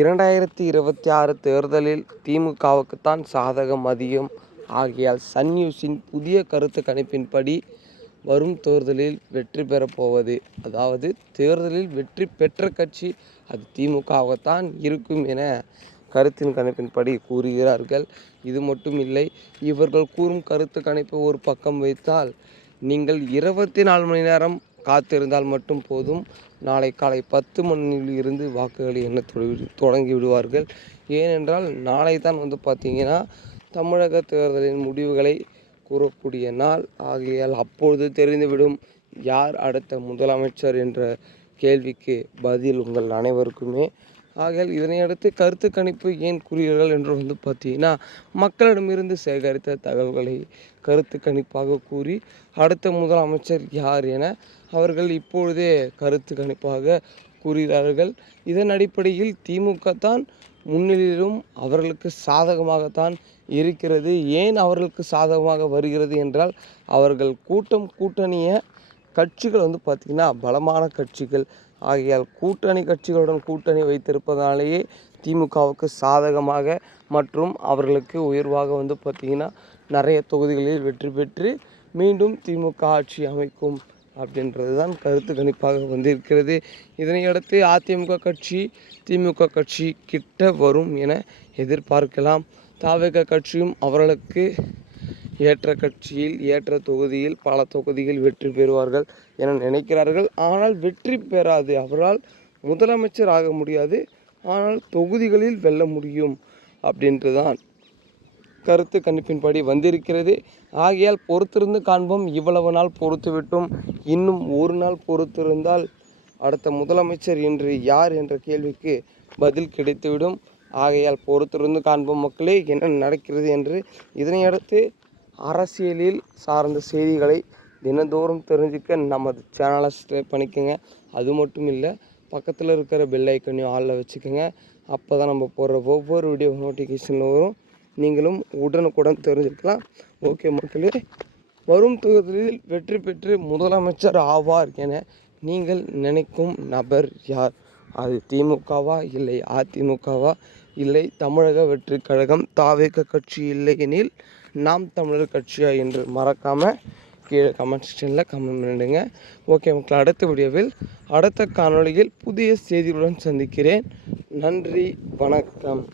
2026 தேர்தலில் திமுகவுக்குத்தான் சாதகம் அதிகம். ஆகையால் சன் நியூஸின் புதிய கருத்து கணிப்பின்படி வரும் தேர்தலில் வெற்றி பெறப்போவது, அதாவது தேர்தலில் வெற்றி பெற்ற கட்சி அது திமுகவாகத்தான் இருக்கும் என கருத்தின் கணிப்பின்படி கூறுகிறார்கள். இது மட்டும் இல்லை, இவர்கள் கூறும் கருத்து கணிப்பை ஒரு பக்கம் வைத்தால், நீங்கள் 24 மணி நேரம் காத்திருந்தால் மட்டும் போதும். நாளை காலை 10 மணியில் இருந்து வாக்குகளை எண்ண தொடங்கி விடுவார்கள். ஏனென்றால் நாளை தான் பார்த்திங்கன்னா தமிழக தேர்தலின் முடிவுகளை கூறக்கூடிய நாள். ஆகையால் அப்பொழுது தெரிந்துவிடும் யார் அடுத்த முதலமைச்சர் என்ற கேள்விக்கு பதில் உங்கள் அனைவருக்குமே. ஆகையால் இதனையடுத்து கருத்து கணிப்பு ஏன் கூறுகிறார்கள் என்று பார்த்தீங்கன்னா, மக்களிடமிருந்து சேகரித்த தகவல்களை கருத்து கணிப்பாக கூறி அடுத்த முதலமைச்சர் யார் என அவர்கள் இப்பொழுதே கருத்து கணிப்பாக கூறுகிறார்கள். இதன் அடிப்படையில் திமுக தான் முன்னிலையிலும் அவர்களுக்கு சாதகமாகத்தான் இருக்கிறது. ஏன் அவர்களுக்கு சாதகமாக வருகிறது என்றால், அவர்கள் கூட்டணிய கட்சிகள் பார்த்திங்கன்னா பலமான கட்சிகள். ஆகையால் கூட்டணி கட்சிகளுடன் கூட்டணி வைத்திருப்பதாலேயே திமுகவுக்கு சாதகமாக மற்றும் அவர்களுக்கு உயர்வாக பார்த்திங்கன்னா நிறைய தொகுதிகளில் வெற்றி பெற்று மீண்டும் திமுக ஆட்சி அமைக்கும் அப்படின்றது தான் கருத்து கணிப்பாக இருக்கிறது. இதனையடுத்து அதிமுக கட்சி திமுக கட்சி கிட்ட வரும் என எதிர்பார்க்கலாம். தவிக கட்சியும் அவர்களுக்கு ஏற்ற கட்சியில் ஏற்ற தொகுதியில் பல தொகுதியில் வெற்றி பெறுவார்கள் என நினைக்கிறார்கள். ஆனால் வெற்றி பெறாது. அவரால் முதலமைச்சர் ஆக முடியாது, ஆனால் தொகுதிகளில் வெல்ல முடியும் அப்படின்ட்டுதான் கருத்து கணிப்பின்படி வந்திருக்கிறது. ஆகையால் பொறுத்திருந்து காண்போம். இவ்வளவு நாள் பொறுத்து விட்டும் இன்னும் ஒரு நாள் பொறுத்திருந்தால் அடுத்த முதலமைச்சர் என்று யார் என்ற கேள்விக்கு பதில் கிடைத்துவிடும். ஆகையால் பொறுத்திருந்து காண்போம் மக்களே என்ன நடக்கிறது என்று. இதனையடுத்து அரசியலில் சார்ந்த செய்திகளை தினந்தோறும் தெரிஞ்சுக்க நமது சேனலை சப்ஸ்கிரைப் பண்ணிக்கோங்க. அது மட்டும் இல்லை, பக்கத்தில் இருக்கிற பெல் ஐக்கனையும் ஆளில் வச்சுக்கோங்க. அப்போ தான் நம்ம போடுற ஒவ்வொரு வீடியோ நோட்டிஃபிகேஷனில் வரும். நீங்களும் உடனுக்குடன் தெரிஞ்சுக்கலாம். ஓகே மக்களே, வரும் தேர்தலில் வெற்றி பெற்று முதலமைச்சர் ஆவார் என நீங்கள் நினைக்கும் நபர் யார்? அது திமுகவா, இல்லை அதிமுகவா, இல்லை தமிழக வெற்றி கழகம் தாவேக கட்சி, இல்லை எனில் நாம் தமிழர் கட்சியா என்று மறக்காமல் கீழே கமெண்ட் செக்ஷனில் கமெண்ட் பண்ணிடுங்க. ஓகே மக்கள், அடுத்த வீடியோவில் அடுத்த காணொளியில் புதிய செய்திகளுடன் சந்திக்கிறேன். நன்றி, வணக்கம்.